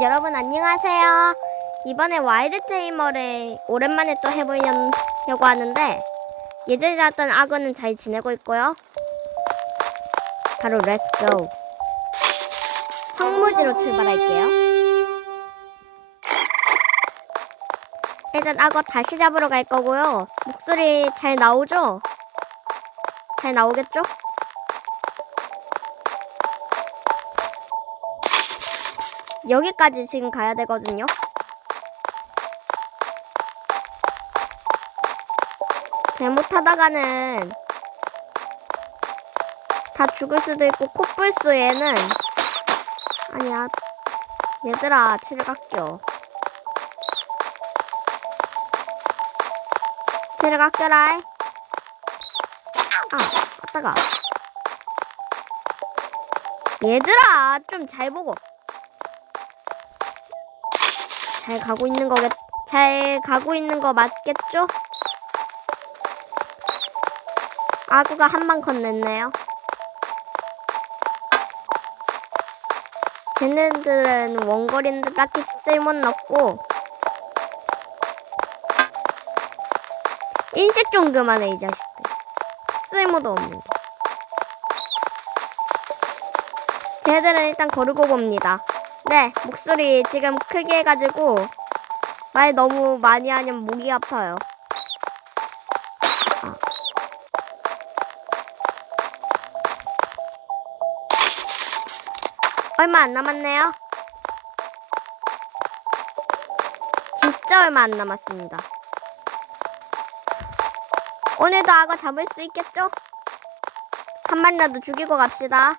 여러분 안녕하세요. 이번에 와일드 테이머를 오랜만에 또 해보려고 하는데 예전에 나왔던 악어는 잘 지내고 있고요. 바로 렛츠고. 황무지로 출발할게요. 일단 악어 다시 잡으러 갈 거고요. 목소리 잘 나오죠? 잘 나오겠죠? 여기까지 지금 가야 되거든요. 잘못하다가는 다 죽을 수도 있고 코뿔소에는 아니야. 얘들아 치를 깎여라. 아 아따가. 얘들아 좀 잘 보고 잘 가고 있는 거겠, 잘 가고 있는 거 맞겠죠? 아구가 한 방 건넸네요. 쟤네들은 원거리인데 딱히 쓸모는 없고, 인식 좀 그만해, 이 자식들. 쓸모도 없는데. 쟤들은 일단 거르고 봅니다. 네, 목소리 지금 크게 해가지고 말 너무 많이 하면 목이 아파요. 아. 얼마 안 남았네요. 진짜 얼마 안 남았습니다. 오늘도 악어 잡을 수 있겠죠? 한 마리라도 죽이고 갑시다.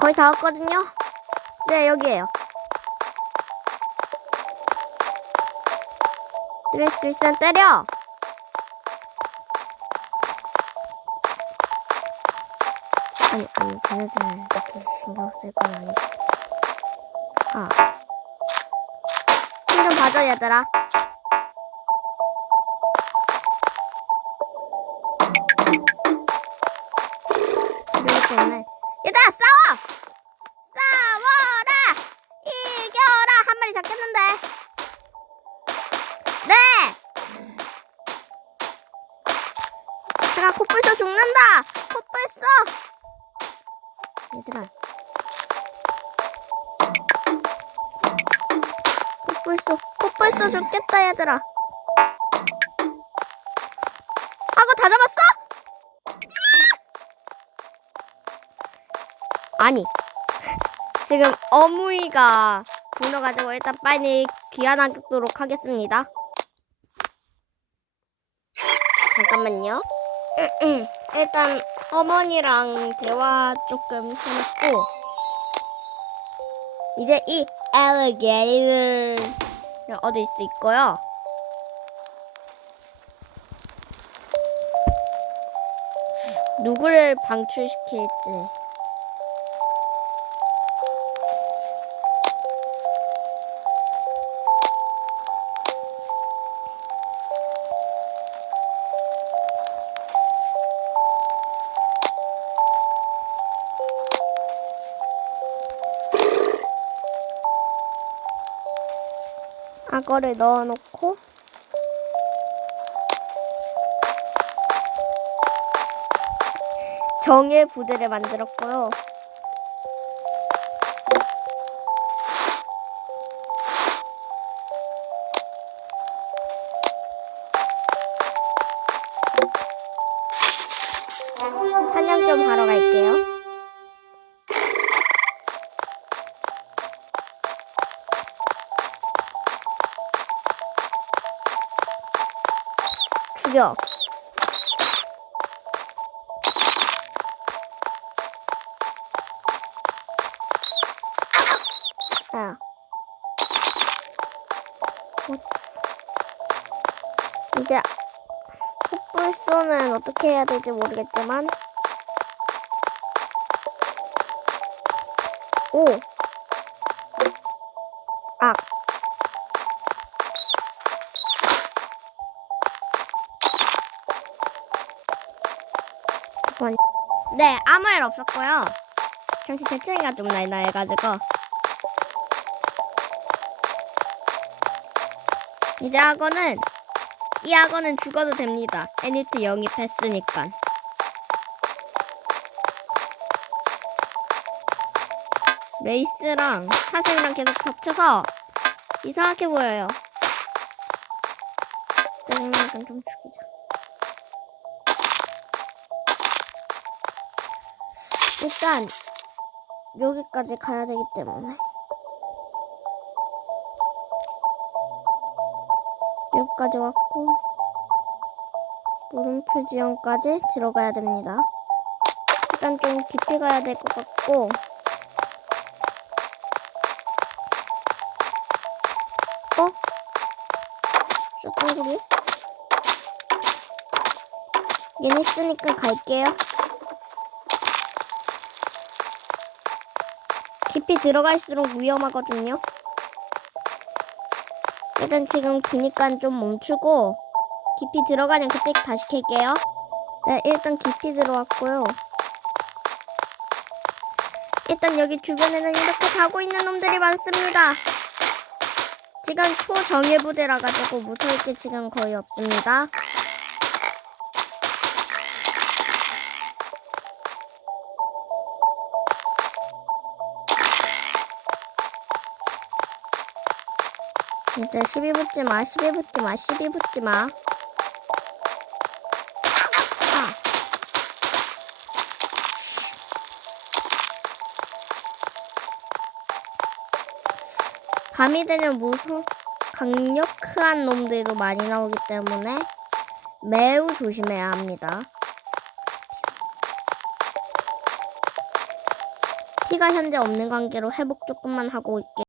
거의 다 왔거든요. 네, 여기에요. 수 있으면 때려. 아니, 아니, 쟤네들 이렇게 신경 쓸 건 아니고. 아. 힘좀 봐줘, 얘들아. 그리고 때문에. 얘들아, 싸워! 싸워라! 이겨라! 한 마리 잡겠는데. 네! 제가 코뿔소 죽는다! 코뿔소! 얘들아. 코뿔소, 코뿔소 죽겠다, 얘들아. 아고 다 잡았어? 아니. 지금 어무이가 불러가지고 일단 빨리 귀환하도록 하겠습니다. 잠깐만요. 일단 어머니랑 대화 조금 해놓고 이제 이 엘리게이터를 얻을 수 있고요. 누구를 방출시킬지 악어를 넣어놓고 정의 부대를 만들었고요. 사냥 좀 하러 갈게요. 죽여. 아. 어. 이제 폭불소는 어떻게 해야 될지 모르겠지만 오. 잠깐만. 네, 아무 일 없었고요. 잠시 대체가 좀 날라해가지고. 이제 악어는, 이 악어는 죽어도 됩니다. 애니트 영입했으니까. 레이스랑 사슴이랑 계속 겹쳐서 이상하게 보여요. 짜증나니까 좀 죽이자. 일단 여기까지 가야 되기 때문에 여기까지 왔고 물음표 지형까지 들어가야 됩니다. 일단 좀 깊이 가야 될 것 같고 어? 샷동구리? 얘네 쓰니까 갈게요. 깊이 들어갈수록 위험하거든요. 일단 지금 기니까 좀 멈추고 깊이 들어가면 그때 다시 켤게요. 네, 일단 깊이 들어왔고요. 일단 여기 주변에는 이렇게 가고 있는 놈들이 많습니다. 지금 초정예 부대라 가지고 무서울 게 지금 거의 없습니다. 진짜 시비 붙지 마, 시비 붙지 마, 시비 붙지 마. 아. 밤이 되면 무서 강력한 놈들도 많이 나오기 때문에 매우 조심해야 합니다. 피가 현재 없는 관계로 회복 조금만 하고 있게.